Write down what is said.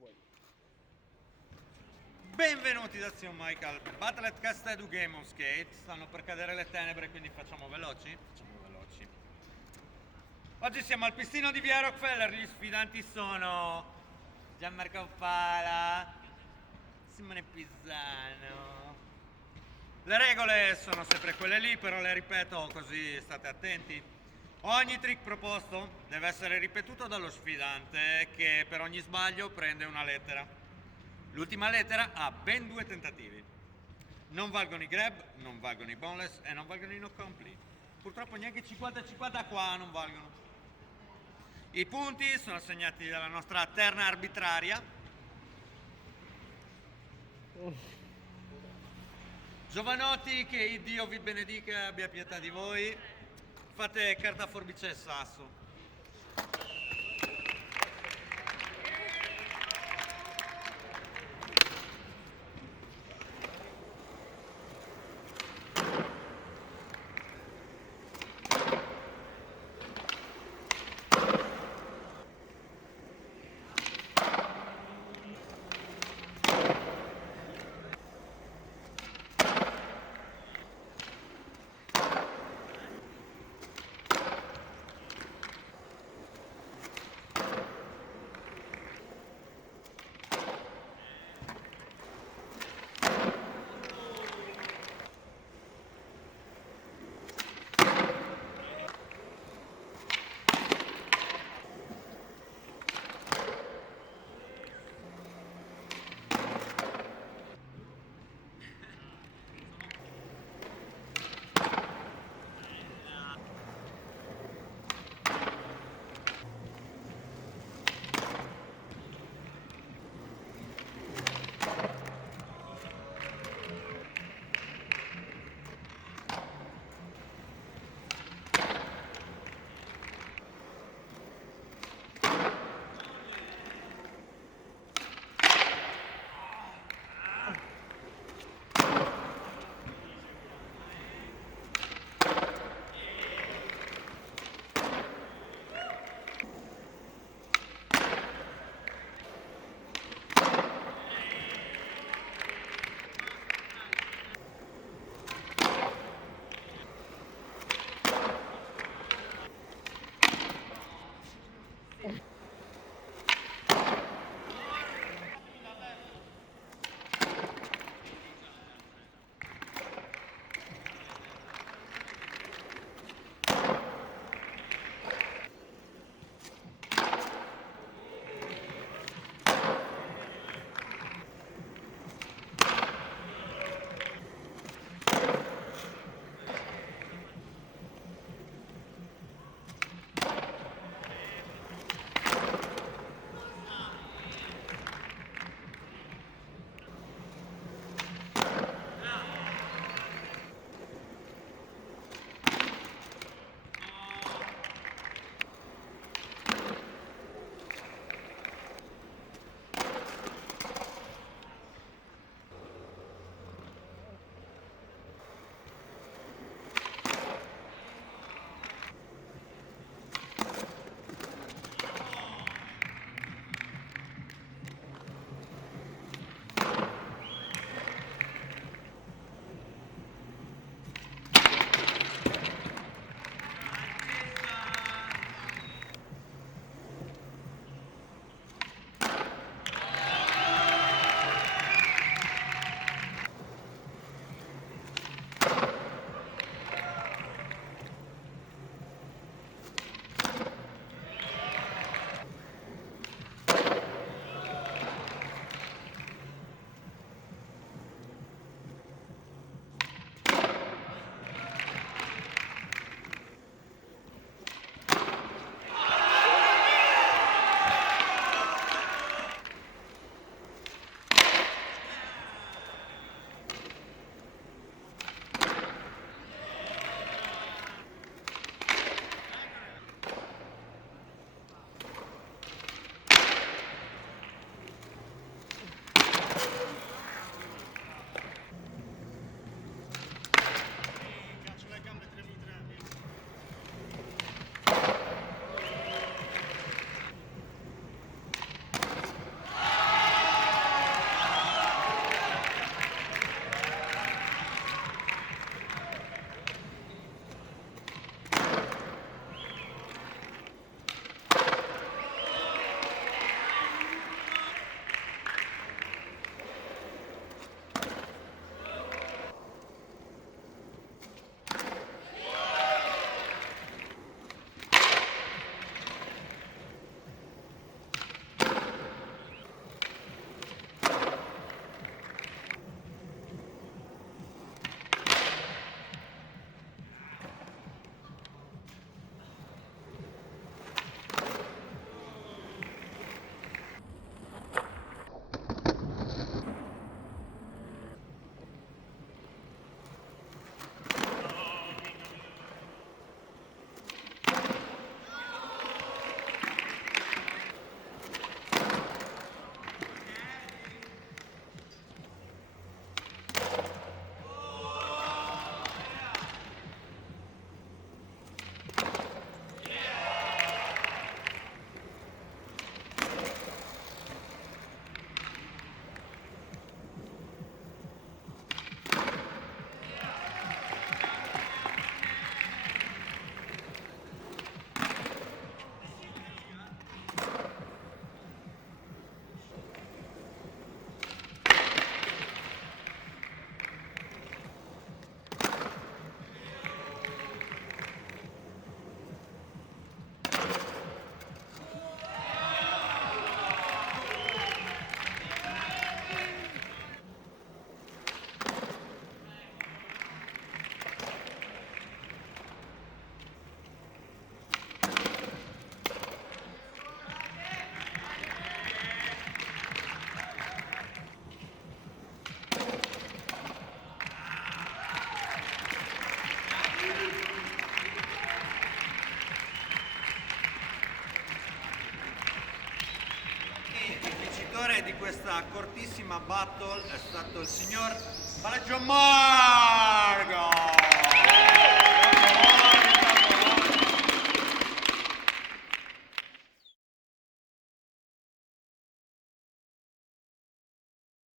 vuoi. Benvenuti da Zio Michael. Battlet Castedu Game of Skate. Stanno per cadere le tenebre, quindi facciamo veloci? Facciamo veloci. Oggi siamo al pistino di via Rockefeller. Gli sfidanti sono Gianmarco Pala, Simone Pisano. Le regole sono sempre quelle lì, però le ripeto così state attenti. Ogni trick proposto deve essere ripetuto dallo sfidante, che per ogni sbaglio prende una lettera. L'ultima lettera ha ben 2 tentativi. Non valgono i grab, non valgono i boneless e non valgono i no complete. Purtroppo neanche 50-50 qua non valgono. I punti sono assegnati dalla nostra terna arbitraria. Giovanotti, che Dio vi benedica e abbia pietà di voi. Fate carta, forbice e sasso. vincitore di questa cortissima battle è stato il signor Baleggio Margo.